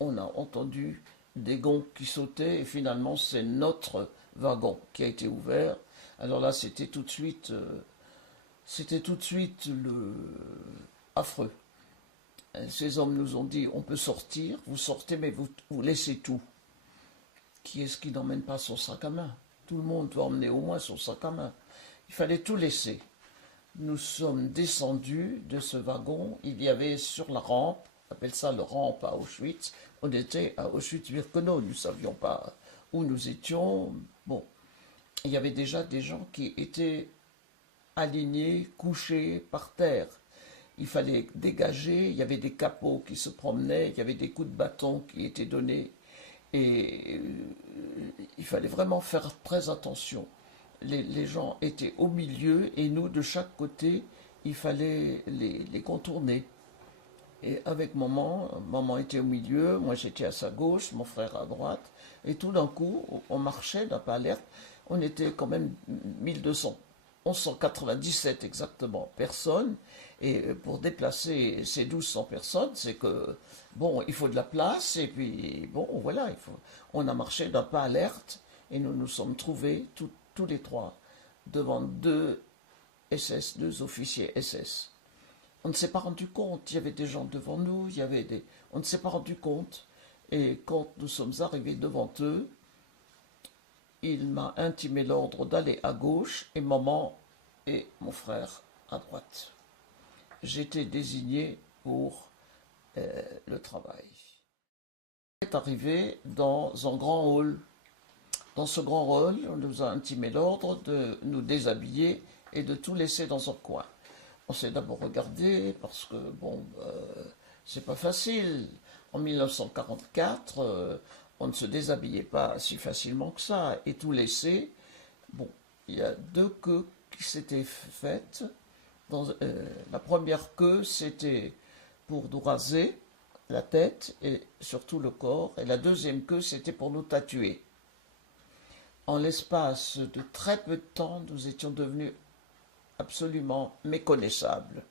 on a entendu des gonds qui sautaient et finalement c'est notre wagon qui a été ouvert. Alors là, c'était tout de suite affreux. Ces hommes nous ont dit, on peut sortir, vous sortez, mais vous laissez tout. Qui est-ce qui n'emmène pas son sac à main? Tout le monde doit emmener au moins son sac à main. Il fallait tout laisser. Nous sommes descendus de ce wagon. Il y avait sur la rampe, on appelle ça le rampe à Auschwitz. On était à Auschwitz-Birkenau. Nous ne savions pas où nous étions. Bon, il y avait déjà des gens qui étaient alignés, couchés par terre. Il fallait dégager. Il y avait des capots qui se promenaient. Il y avait des coups de bâton qui étaient donnés. Et il fallait vraiment faire très attention. Les gens étaient au milieu et nous, de chaque côté, il fallait les contourner. Et avec maman était au milieu, moi j'étais à sa gauche, mon frère à droite. Et tout d'un coup, on marchait d'un pas alerte. On était quand même 1200, 1197 exactement personnes. Et pour déplacer ces 1200 personnes, c'est que, bon, il faut de la place. Et puis, bon, voilà, on a marché d'un pas alerte. Et nous nous sommes trouvés, tous les trois, devant deux SS, deux officiers SS. On ne s'est pas rendu compte, il y avait des gens devant nous, on ne s'est pas rendu compte. Et quand nous sommes arrivés devant eux, il m'a intimé l'ordre d'aller à gauche et maman et mon frère à droite. J'étais désigné pour le travail. On est arrivé dans un grand hall. Dans ce grand hall, on nous a intimé l'ordre de nous déshabiller et de tout laisser dans un coin. On s'est d'abord regardé parce que, bon, c'est pas facile. En 1944, on ne se déshabillait pas si facilement que ça. Et tout laisser, bon, il y a deux queues qui s'étaient faites. La première queue, c'était pour nous raser la tête et surtout le corps. Et la deuxième queue, c'était pour nous tatouer. En l'espace de très peu de temps, nous étions devenus absolument méconnaissables.